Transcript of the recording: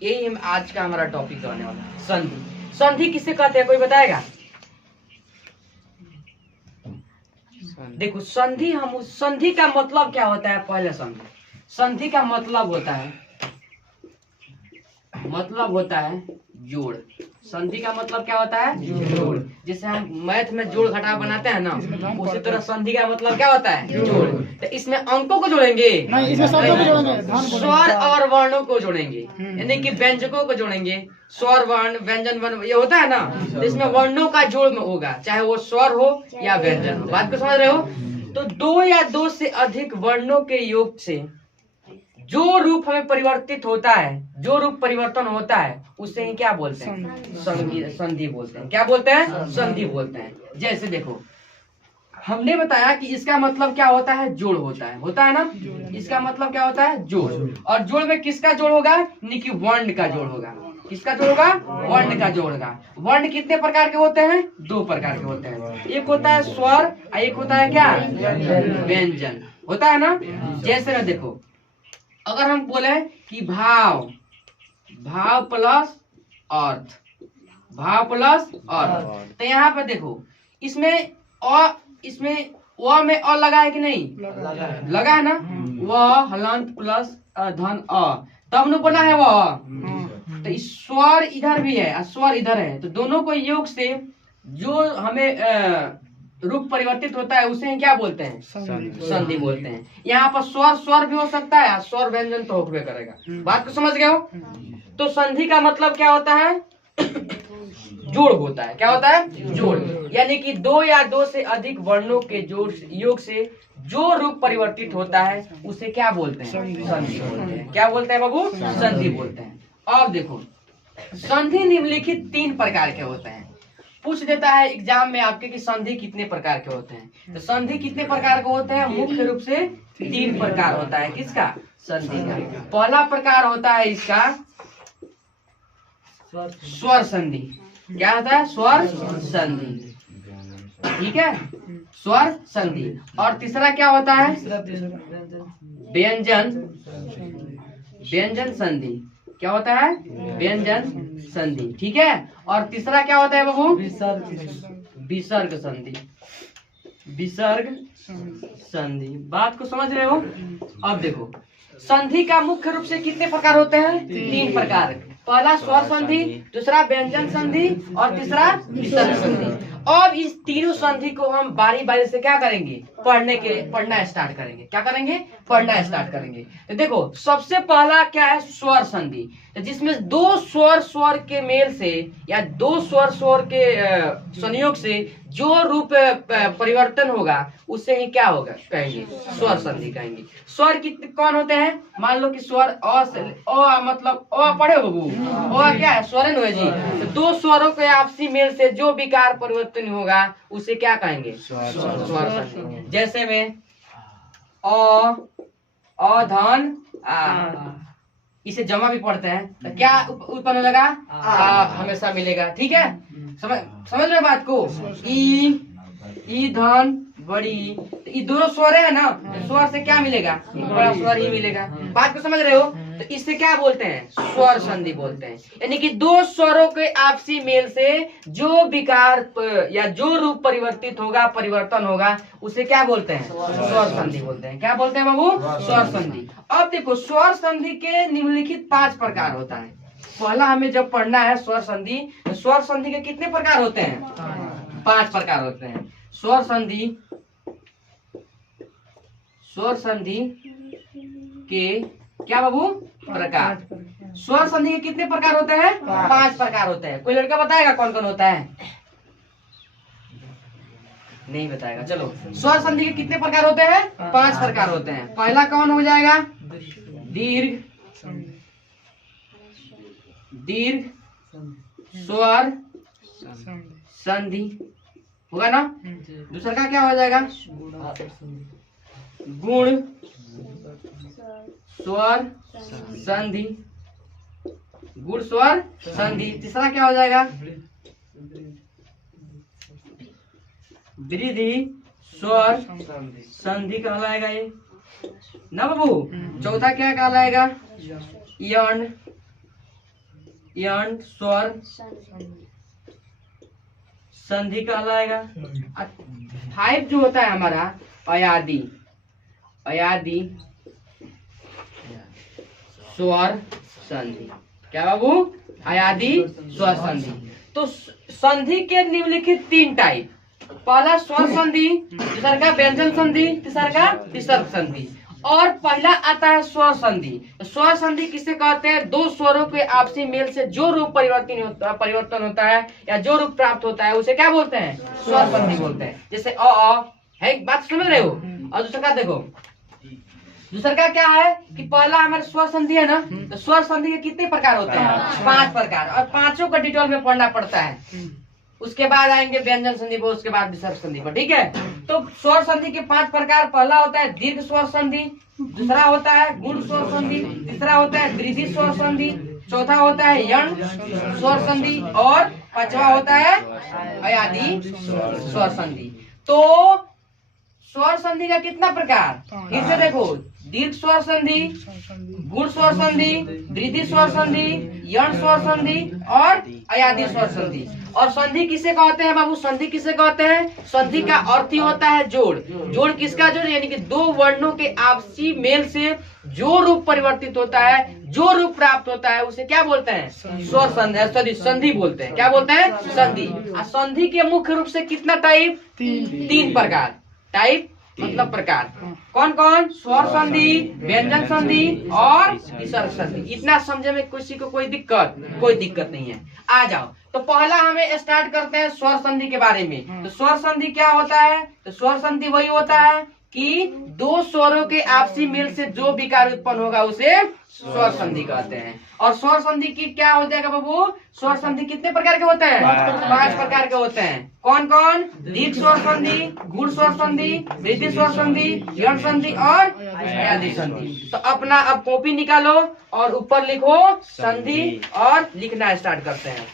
यही आज का हमारा टॉपिक रहने वाला है, संधि। संधि किसे कहते हैं, कोई बताएगा? देखो संधि का मतलब क्या होता है, पहले समझो। संधि का मतलब होता है जोड़। संधि का मतलब क्या होता है? जोड़। जैसे हम मैथ में जोड़ घटाव बनाते हैं ना, उसी तरह संधि का मतलब क्या होता है? जोड़। तो इसमें अंकों को जोड़ेंगे नहीं, इसमें शब्दों को जोड़ेंगे, स्वर और वर्णों को जोड़ेंगे, यानी कि व्यंजकों को जोड़ेंगे। स्वर वर्ण व्यंजन वर्ण ये होता है ना, तो इसमें वर्णों का जोड़ में होगा, चाहे वो स्वर हो या व्यंजन हो। बात को समझ रहे हो? तो दो या दो से अधिक वर्णों के योग से जो रूप हमें परिवर्तित होता है, जो रूप परिवर्तन होता है, उसे ही क्या बोलते हैं? संधि बोलते हैं। क्या बोलते हैं? संधि बोलते हैं। जैसे देखो, हमने बताया कि इसका मतलब क्या होता है? जोड़ होता है ना। इसका मतलब क्या होता है? जोड़। और जोड़ में किसका जोड़ होगा? यानी कि वर्ण का जोड़ होगा। किसका जोड़ होगा? वर्ण का जोड़ होगा। वर्ण कितने प्रकार के होते हैं? दो प्रकार के होते हैं। एक होता है स्वर और एक होता है क्या? व्यंजन। होता है ना। जैसे ना देखो, अगर हम बोले कि भाव प्लस अर्थ, तो यहाँ पे देखो, इसमें व में अ लगा है कि नहीं? लगा है ना। व हलंत प्लस धन अ, तब न बोला है वह। तो इस स्वर इधर भी है और स्वर इधर है, तो दोनों को योग से जो हमें रूप परिवर्तित होता है उसे क्या बोलते हैं? संधि बोलते हैं। यहाँ पर स्वर भी हो सकता है, स्वर व्यंजन तो होबे करेगा। बात को समझ गए हो? तो संधि का मतलब क्या होता है? जोड़ होता है। क्या होता है? जोड़। यानी कि दो या दो से अधिक वर्णों के जोड़ योग से जो रूप परिवर्तित होता है उसे क्या बोलते हैं? संधि बोलते हैं। क्या बोलते हैं बाबू? संधि बोलते हैं। और देखो, संधि निम्नलिखित 3 प्रकार के होते हैं। पूछ देता है एग्जाम में आपके कि संधि कितने प्रकार के होते हैं। तो संधि कितने प्रकार के होते हैं? मुख्य रूप से 3 प्रकार होता है। किसका? संधि का। पहला प्रकार होता है इसका स्वर संधि। क्या होता है? स्वर संधि। ठीक है, स्वर संधि। और तीसरा क्या होता है? व्यंजन संधि। क्या होता है? व्यंजन संधि। ठीक है। और तीसरा क्या होता है बाबू? विसर्ग संधि। विसर्ग संधि। बात को समझ रहे हो? अब देखो, संधि का मुख्य रूप से कितने प्रकार होते हैं? 3 प्रकार। पहला स्वर संधि, दूसरा व्यंजन संधि और तीसरा विसर्ग संधि। अब इस तीनों संधि को हम बारी बारी से क्या करेंगे? पढ़ना स्टार्ट करेंगे। क्या करेंगे? पढ़ना स्टार्ट करेंगे। तो देखो, सबसे पहला क्या है? स्वर संधि, जिसमें दो स्वर के मेल से या दो स्वर के संयोग से जो रूप परिवर्तन होगा उससे ही क्या होगा कहेंगे? स्वर संधि कहेंगे। स्वर कितने कौन होते हैं? मान लो कि स्वर अ मतलब अ पढ़े हो बाबू? अ क्या है? स्वर है जी। तो दो स्वरों के आपसी मेल से जो विकार परिवर्तन होगा उसे क्या कहेंगे? स्वर संधि। जैसे में अधन आ, इसे जमा भी पढ़ते हैं तो क्या उत्पन्न हो जाएगा? हमेशा मिलेगा। ठीक है, समझ रहे बात को? ई धन बड़ी, तो ये दोनों स्वर है ना, तो स्वर से क्या मिलेगा? बड़ा स्वर ही मिलेगा। बात को समझ रहे हो? तो इससे क्या बोलते हैं? स्वर संधि बोलते हैं। यानी कि दो स्वरों के आपसी मेल से जो विकार या जो रूप परिवर्तन होगा उसे क्या बोलते हैं? स्वर संधि बोलते हैं। क्या बोलते हैं बाबू? स्वर संधि। अब देखो, स्वर संधि के निम्नलिखित 5 प्रकार होता है। पहला हमें जब पढ़ना है स्वर संधि, तो स्वर संधि के कितने प्रकार होते हैं? 5 प्रकार होते हैं। स्वर संधि के क्या बाबू? प्रकार। स्वर संधि के कितने प्रकार होते हैं? 5 प्रकार होते हैं। कोई लड़का बताएगा कौन कौन होता है? नहीं बताएगा। चलो, स्वर संधि के कितने प्रकार होते हैं? 5 प्रकार होते हैं। पहला कौन हो जाएगा? दीर्घ स्वर संधि होगा ना। दूसरा का क्या हो जाएगा? गुण स्वर संधि। गुण स्वर संधि। तीसरा क्या हो जाएगा? वृद्धि स्वर संधि कहलाएगा ये ना बाबू। चौथा क्या कहलाएगा? यौन यण स्वर संधि कहलाएगा। 5 जो होता है हमारा अयादी, अयादी स्वर संधि। क्या बाबू? अयादी स्वर संधि। तो संधि के निम्नलिखित 3 टाइप। पहला स्वर संधि, दूसरा का व्यंजन संधि, तीसरा का विसर्ग संधि। और पहला आता है स्वर संधि। स्वर संधि किसे कहते हैं? 2 स्वरों के आपसी मेल से जो रूप परिवर्तन होता है या जो रूप प्राप्त होता है उसे क्या बोलते हैं? स्वर संधि बोलते हैं। जैसे अ है, एक बात समझ रहे हो? और दूसरा का देखो, दूसरा का क्या है कि पहला हमारे स्वर संधि है ना, तो स्वर संधि के कितने प्रकार होते हैं? 5 प्रकार, और 5 का डिटेल में पढ़ना पड़ता है। उसके बाद आएंगे व्यंजन संधि पर, उसके बाद विसर्ग संधि पर। ठीक है, तो स्वर संधि के 5 प्रकार। पहला होता है दीर्घ स्वर संधि, दूसरा होता है गुण स्वर संधि, तीसरा होता है दीर्घ स्वर संधि, चौथा होता है यण स्वर संधि, और 5वां होता है अयादी स्वर संधि। तो स्वर संधि का कितना प्रकार? फिर से देखो, दीर्घ स्वर संधि, गुण स्वर संधि, दीर्घ स्वर संधि, यण स्वर संधि और अयादी स्वर संधि। और संधि किसे कहते हैं बाबू? संधि किसे कहते हैं? संधि का अर्थ ही होता है जोड़। जोड़ किसका जोड़? यानी कि 2 वर्णों के आपसी मेल से जो रूप परिवर्तित होता है, जो रूप प्राप्त होता है उसे क्या बोलते हैं? स्वर संधि, संधि बोलते हैं। क्या बोलते हैं? संधि। और संधि के मुख्य रूप से कितना टाइप? 3 प्रकार। टाइप मतलब प्रकार। कौन कौन? स्वर संधि, व्यंजन संधि और विसर्ग संधि। इतना समझे में किसी को कोई दिक्कत नहीं है। आ जाओ, तो पहला हमें स्टार्ट करते हैं स्वर संधि के बारे में। तो स्वर संधि क्या होता है? तो स्वर संधि वही होता है कि 2 स्वरों के आपसी मेल से जो विकार उत्पन्न होगा उसे स्वर संधि कहते हैं। और स्वर संधि की क्या हो जाएगा बाबू? स्वर संधि कितने प्रकार के होते हैं? 5 प्रकार के होते हैं। कौन कौन? दीर्घ स्वर संधि, गुण स्वर संधि, दीर्घ स्वर संधि, यण संधि और अयादी संधि। तो अपना अब कॉपी निकालो और ऊपर लिखो संधि और लिखना स्टार्ट करते हैं।